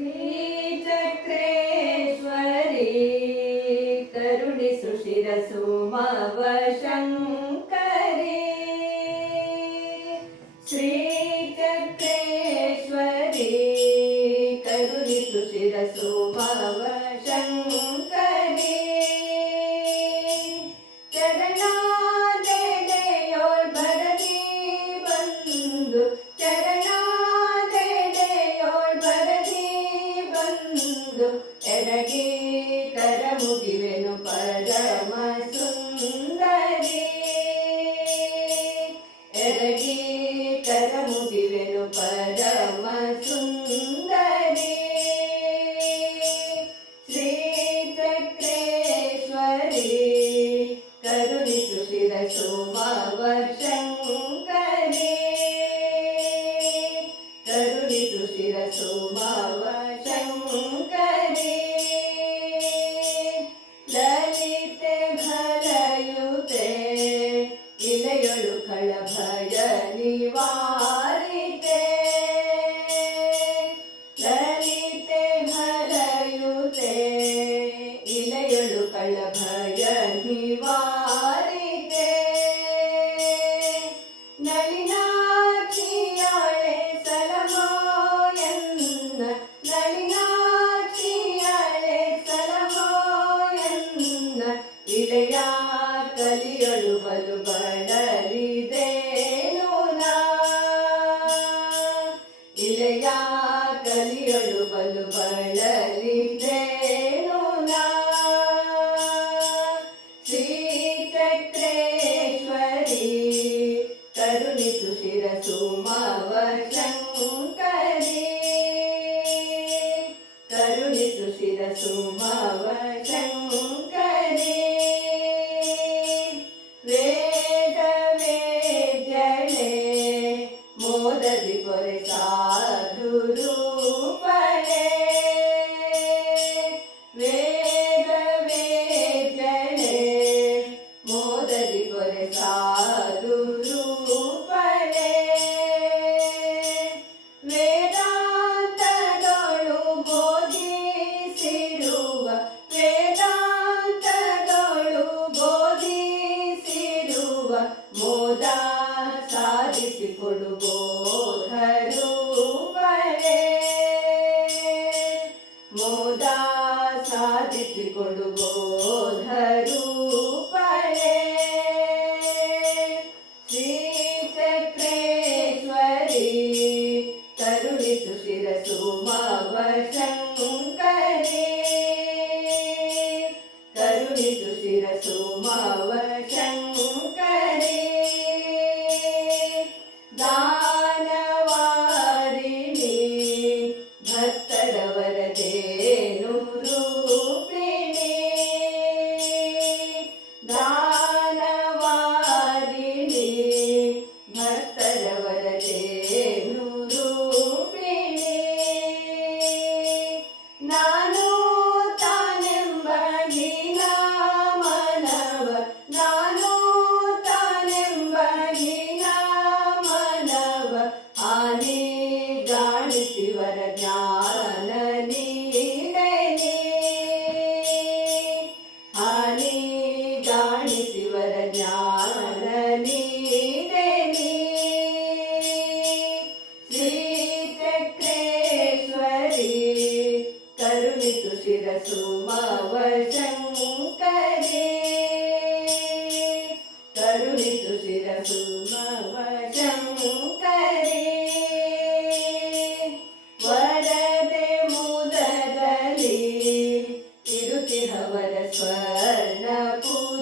श्रीचक्रेश्वरे करुणि सुशिरसुमवशन् Era i keep that para. ಕಳಭಯ ನಿವಾರಿತೆ ನಳಿನಾಕ್ಷಿಯಳೆ ಸಲಹೋಯನ್ನ ನಳಿನಾಕ್ಷಿಯಳೆ ಸಲಹೋಯನ್ನ ಇಳೆಯ ಕಲಿಯಳು ಬಲು ಬಡಲಿದೇನು ಇಳೆಯ ಕಲಿಯಳು ಬಲು ಬಳಲಿದೆ తులితు శిరసు మవ ಕರುಣಿಸು ಶಿರಸು ಮವ ಶಂಕರೇ ವರದೆ ಮುದದಲ್ಲಿ ತಿರುತಿ ಹವರ ಸ್ವರ್ಣ ಪೂಜ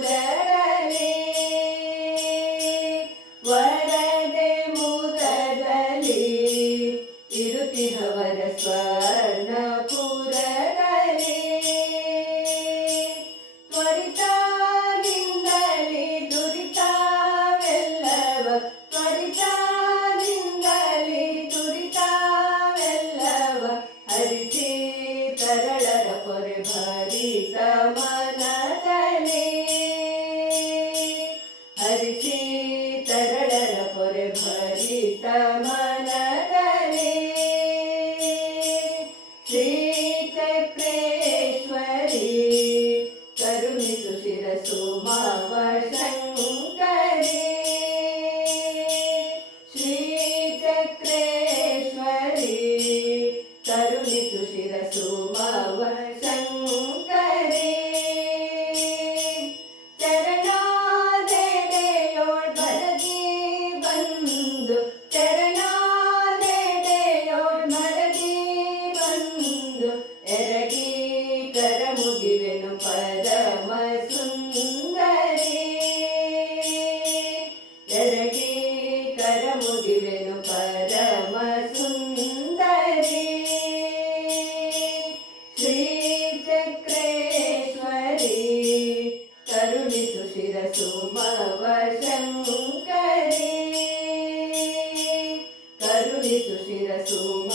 É, Tchau. ముందు ఎరగీకరముగివెను పరమ సుందరి ఎరగీకరముగివెను పరమ సుందరి శ్రీచక్రేశ్వరి కరుణి సుశిర సుమవ శంకరి కరుణి సుశిర సుమ